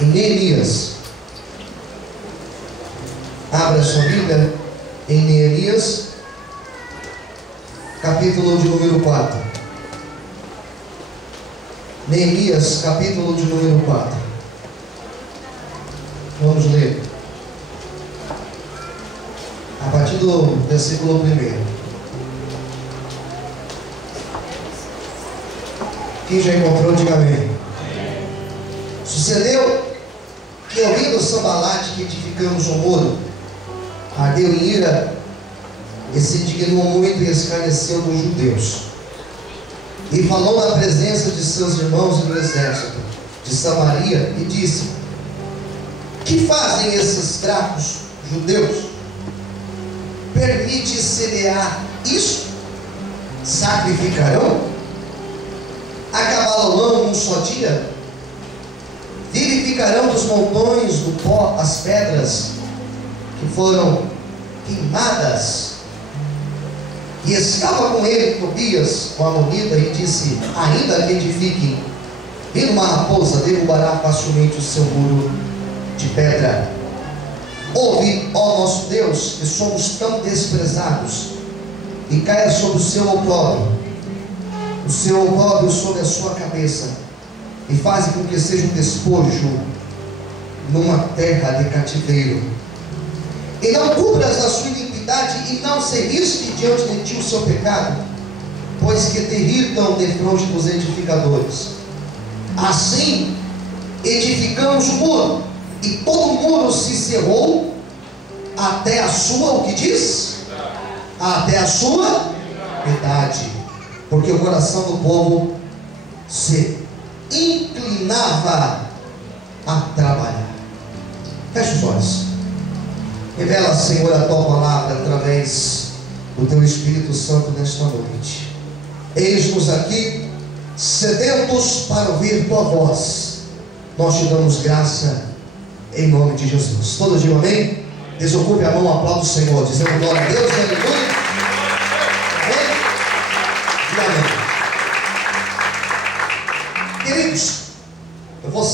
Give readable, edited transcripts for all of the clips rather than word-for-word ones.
em Neemias. Abra sua Bíblia em Neemias, capítulo de número 4. Neemias, capítulo de número 4. Vamos ler a partir do versículo 1. Quem já encontrou, diga amém. Sucedeu que, ouvindo Sambalate que edificamos um muro, ardeu em ira e se indignou muito e escarneceu dos judeus, e falou na presença de seus irmãos e do exército de Samaria e disse: que fazem esses fracos judeus? Permite semear isso? Sacrificarão? Acabalarão um só dia? Vivificarão dos montões do pó as pedras que foram queimadas? E estava com ele Tobias, o amonita, e disse: ainda que edifiquem, vindo uma raposa derrubará facilmente o seu muro de pedra. Ouve, ó nosso Deus, que somos tão desprezados, e caia sobre o seu opróbrio sobre a sua cabeça, e faz com que seja um despojo numa terra de cativeiro. E não cubras a sua iniquidade, e não seguiste diante de ti o seu pecado, pois que te irritam de fronte dos edificadores. Assim edificamos o muro, e todo o muro se cerrou até a sua, o que diz? Até a sua metade, porque o coração do povo se inclinava a trabalhar. Feche os olhos. Revela, Senhor, a tua palavra através do teu Espírito Santo nesta noite. Eis-nos aqui, sedentos para ouvir tua voz. Nós te damos graça em nome de Jesus. Todos digam amém? Desocupe a mão, aplauda o Senhor, dizendo glória a Deus, aleluia. Amém? E amém. Queridos, eu vou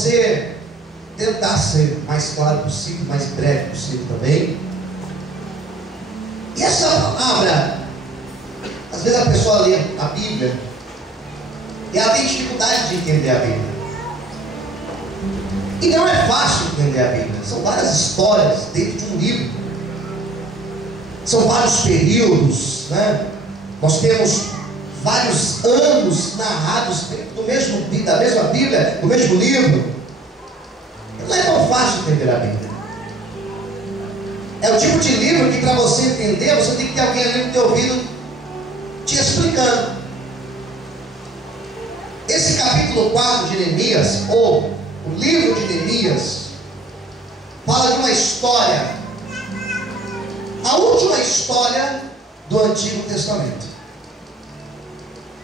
tentar ser mais claro possível, mais breve possível também. E essa palavra, às vezes a pessoa lê a Bíblia e ela tem dificuldade de entender a Bíblia. E não é fácil entender a Bíblia. São várias histórias dentro de um livro. São vários períodos, né? Nós temos vários anos narrados dentro da mesma Bíblia, do mesmo livro. Não é tão fácil entender a Bíblia. É o tipo de livro que, para você entender, você tem que ter alguém ali no teu ouvido te explicando. Esse capítulo 4 de Neemias, ou o livro de Neemias, fala de uma história, a última história do Antigo Testamento,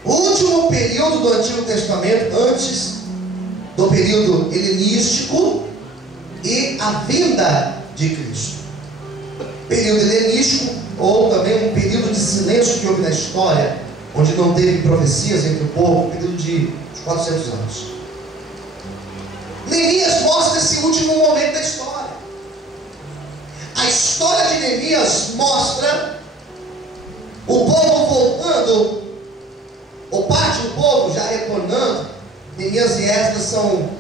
o último período do Antigo Testamento, antes do período helenístico e a vinda de Cristo. Período helenístico, ou também um período de silêncio que houve na história, onde não teve profecias entre o povo, um período de 400 anos. Neemias mostra esse último momento da história. A história de Neemias mostra o povo voltando, ou parte do povo já retornando. Neemias e Esdras são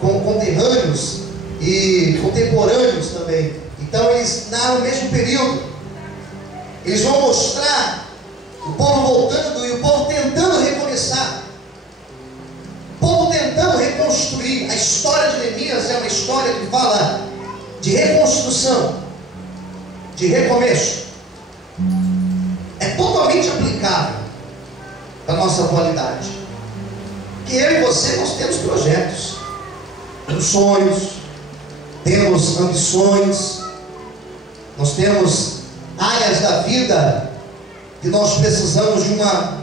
conterrâneos e contemporâneos também. Então eles narram o mesmo período. Eles vão mostrar o povo voltando e o povo tentando recomeçar, o povo tentando reconstruir. A história de Neemias é uma história que fala de reconstrução, de recomeço. É totalmente aplicável para a nossa atualidade. Que eu e você, nós temos projetos, temos sonhos, temos ambições, nós temos áreas da vida que nós precisamos de uma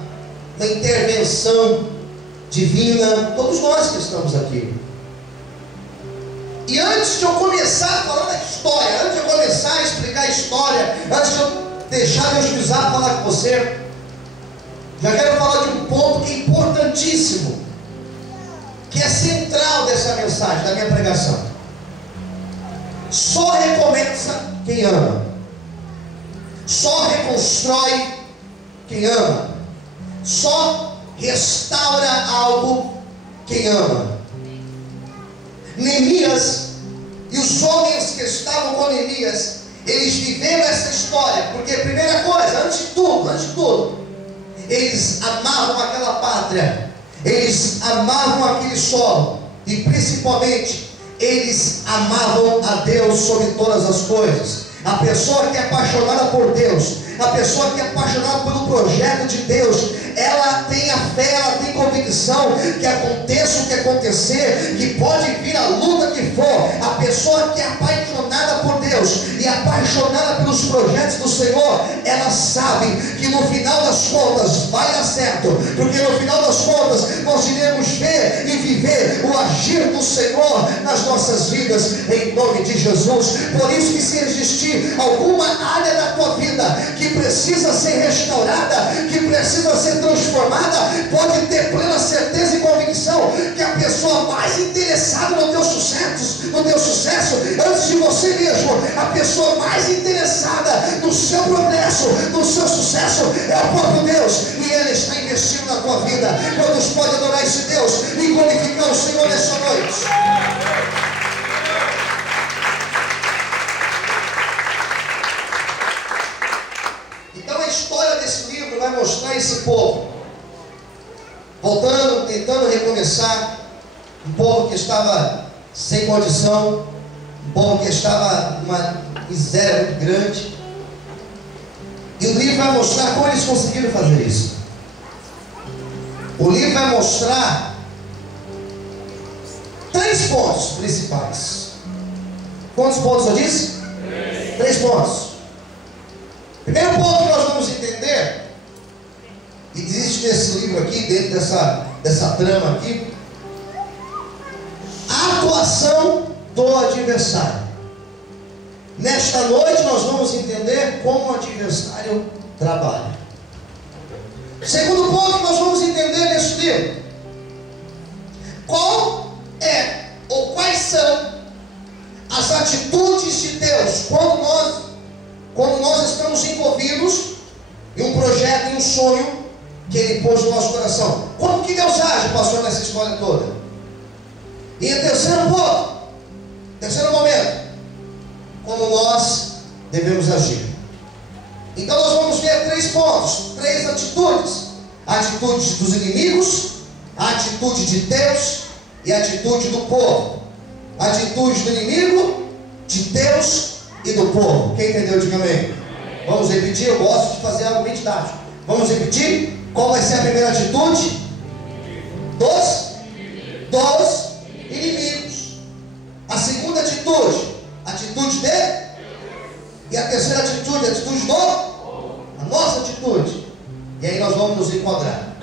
intervenção divina. Todos nós que estamos aqui. E antes de eu começar a falar da história, antes de eu começar a explicar a história, antes de eu deixar Deus me usar para falar com você, já quero falar de um ponto que é importantíssimo, que é central dessa mensagem, da minha pregação. Só recomeça quem ama. Só reconstrói quem ama. Só restaura algo quem ama. Neemias e os homens que estavam com Neemias, eles viveram essa história, porque primeira coisa, antes de tudo, eles amavam aquela pátria, eles amavam aquele solo, e principalmente, eles amavam a Deus sobre todas as coisas. A pessoa que é apaixonada por Deus, a pessoa que é apaixonada pelo projeto de Deus, ela tem a fé, ela tem convicção que aconteça o que acontecer, que pode vir a luta que for. A pessoa que é apaixonada por Deus e apaixonada pelos projetos do Senhor, ela sabe que no final das contas vai dar certo, porque no final das contas nós iremos ver e viver o agir do Senhor nas nossas vidas, em nome de Jesus. Por isso que se existir alguma área da tua vida que precisa ser restaurada, que precisa ser transformada, pode ter plena certeza e convicção que a pessoa mais interessada no teu sucesso, antes de você mesmo, a pessoa mais interessada no seu progresso, no seu sucesso, é o próprio Deus, e Ele está investindo na tua vida. Quantos podem adorar esse Deus e glorificar o Senhor nessa noite? Então a história desse livro vai mostrar esse povo voltando, tentando recomeçar, um povo que estava sem condição, um povo que estava numa miséria muito grande. E o livro vai mostrar como eles conseguiram fazer isso. O livro vai mostrar 3 pontos principais. Quantos pontos eu disse? 3 pontos. Primeiro ponto que nós vamos entender, e existe nesse livro aqui, dentro dessa trama aqui, a atuação do adversário. Nesta noite nós vamos entender como o adversário trabalha. Segundo ponto que nós vamos entender nesse livro, qual é ou quais são as atitudes de Deus quando nós estamos envolvidos em um projeto, em um sonho que Ele pôs no nosso coração. Como que Deus age, pastor, nessa história toda? E em terceiro ponto, terceiro momento, como nós devemos agir. Então nós vamos ver 3 pontos, 3 atitudes: a atitude dos inimigos, a atitude de Deus e a atitude do povo. A atitude do inimigo, de Deus e do povo. Quem entendeu, diga amém. Vamos repetir, eu gosto de fazer algo bem didático. Vamos repetir? Qual vai ser a primeira atitude? Dos inimigos. A segunda atitude, atitude de. E a terceira atitude, atitude do. A nossa atitude. E aí nós vamos nos enquadrar.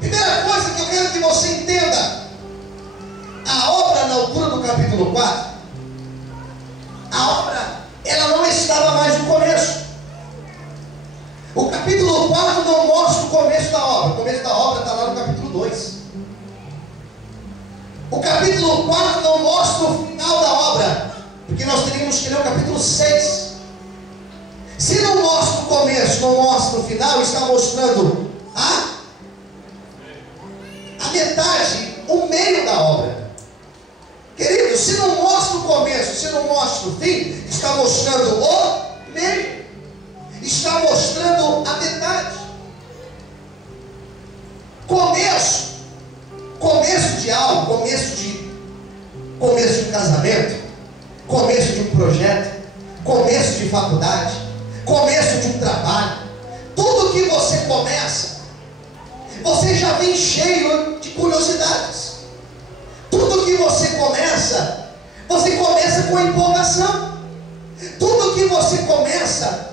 Primeira coisa que eu quero que você entenda: a obra na altura do capítulo 4, a obra, ela não estava mais no começo. O capítulo 4 não mostra o começo da obra. O começo da obra está lá no capítulo 2. O capítulo 4 não mostra o final da obra, porque nós teríamos que ler o capítulo 6. Se não mostra o começo, não mostra o final, está mostrando a metade, o meio da obra. Querido, se não mostra o começo, se não mostra o fim, está mostrando o meio. Está mostrando a metade. Começo de algo, começo de um casamento, começo de um projeto, começo de faculdade, começo de um trabalho. Tudo que você começa, você já vem cheio de curiosidades. Tudo que você começa com empolgação. Tudo que você começa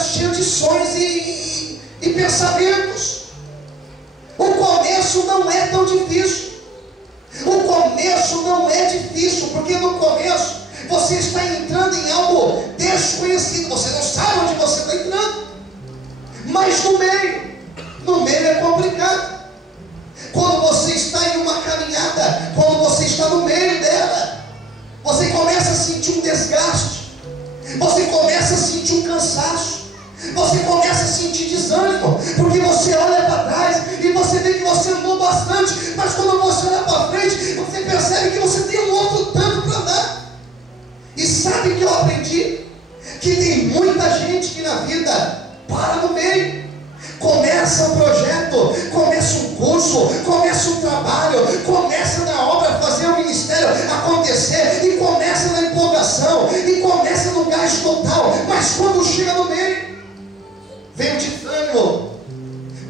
cheio de sonhos e pensamentos. O começo não é tão difícil. O começo não é difícil, porque no começo você está entrando em algo desconhecido. Você não sabe onde você está entrando. Mas no meio é complicado. Quando você está em uma caminhada você começa a sentir desânimo, porque você olha para trás e você vê que você andou bastante, mas quando você olha para frente, você percebe que você tem um outro tanto para andar. E sabe o que eu aprendi? Que tem muita gente que na vida para no meio. Começa um projeto, começa um curso, começa um trabalho, começa na obra a fazer o ministério acontecer, e começa na empolgação, e começa no gás total, mas quando chega no meio, vem o desânimo.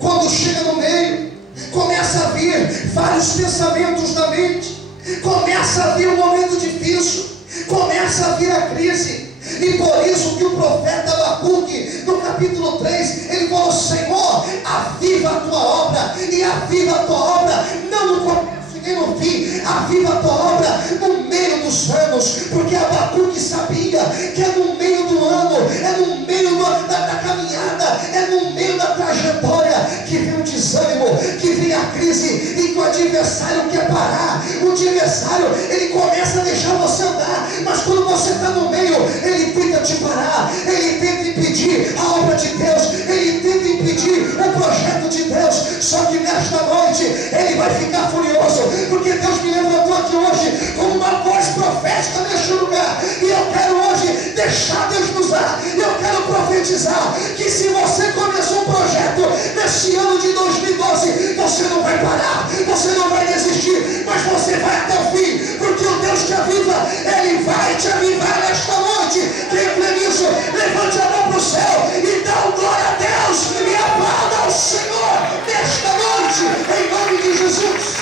Quando chega no meio, começa a vir vários pensamentos na mente, começa a vir um momento difícil, começa a vir a crise. E por isso que o profeta Abacuque, no capítulo 3, ele falou: Senhor, aviva a tua obra, e aviva a tua obra não no começo e nem no fim, aviva a tua obra no meio dos anos, porque Abacuque sabia que é no meio do ano, é no meio da caminhada, é no meio da trajetória que vem o desânimo, que vem a crise, e que o adversário quer parar. O adversário, ele começa a deixar você andar, mas quando você está no meio, ele tenta te parar, ele tenta impedir a obra de Deus, ele tenta impedir o projeto de Deus. Só que nesta noite ele vai ficar furioso, porque Deus me levantou aqui hoje como uma voz profética neste lugar, e eu quero hoje deixar Deus nos usar. Eu quero profetizar que se você começou um projeto nesse ano de 2012, você não vai parar, você não vai desistir, mas você vai até o fim, porque o Deus que aviva, ele vai te avivar nesta noite. Quem crê nisso, levante a mão para o céu e dá glória a Deus e aplauda ao Senhor nesta noite, em nome de Jesus.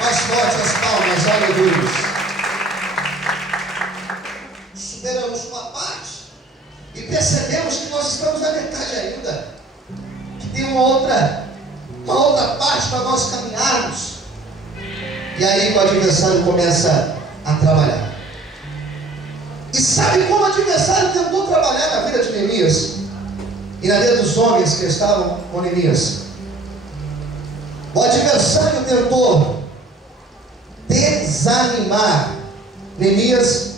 Mais forte as palmas, aleluia. Superamos uma parte e percebemos que nós estamos na metade ainda, que tem uma outra parte para nós caminharmos. E aí o adversário começa a trabalhar. E sabe como o adversário tentou trabalhar na vida de Neemias e na vida dos homens que estavam com Neemias? O adversário tentou desanimar Neemias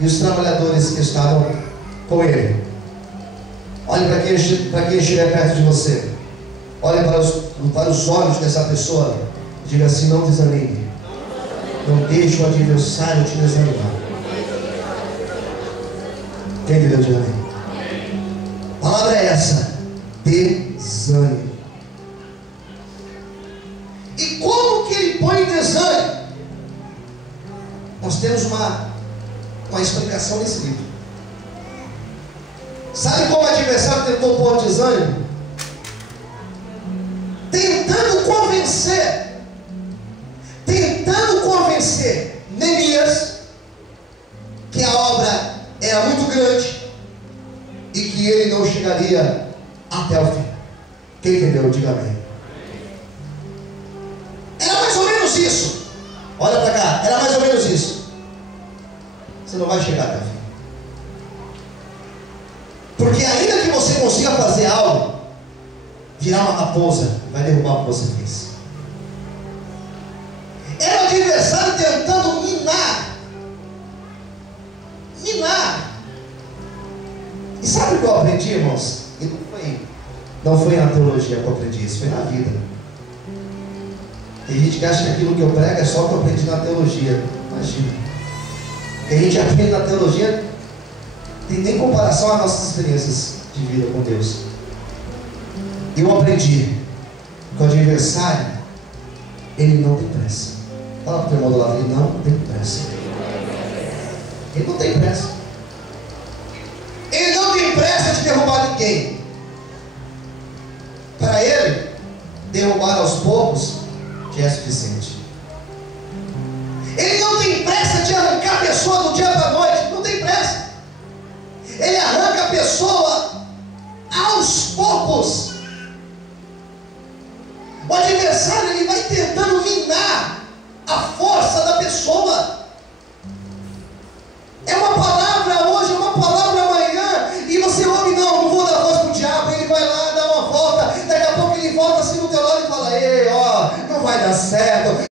e os trabalhadores que estavam com ele. Olhe para quem estiver perto de você, olhe para os olhos dessa pessoa, diga assim: não desanime, não deixe o adversário te desanimar. Quem entendeu? Diga amém. A palavra é essa: desânimo. E como que ele põe desânimo? Nós temos uma explicação nesse livro. Sabe como o adversário tentou pôr desânimo? Tentando convencer Neemias que a obra era muito grande e que ele não chegaria até o fim. Quem entendeu? Diga amém. Era mais ou menos isso. Olha para cá, era mais ou menos isso. Você não vai chegar até o fim. Porque ainda que você consiga fazer algo, virar uma raposa, vai derrubar o que você fez. Era o adversário tentando minar. E sabe o que eu aprendi, irmãos? E não foi na teologia que eu aprendi isso, foi na vida. Tem gente que acha que aquilo que eu prego é só o que eu aprendi na teologia. Imagina. O que a gente aprende na teologia tem nem comparação às nossas experiências de vida com Deus. Eu aprendi que o adversário, ele não tem pressa. Fala para o teu irmão do lado: ele não tem pressa. Ele não tem pressa. Ele não tem pressa de derrubar ninguém. Para ele, derrubar aos poucos já é suficiente. Ele não tem pressa de arrancar a pessoa do dia para a noite. Não tem pressa. Ele arranca a pessoa aos poucos. O adversário, ele vai tentando minar a força da pessoa. É uma palavra hoje, é uma palavra amanhã, e você ouve: não vou dar voz para o diabo. Ele vai lá, dá uma volta, daqui a pouco ele volta assim no teu lado e fala: ei, ó, não vai dar certo.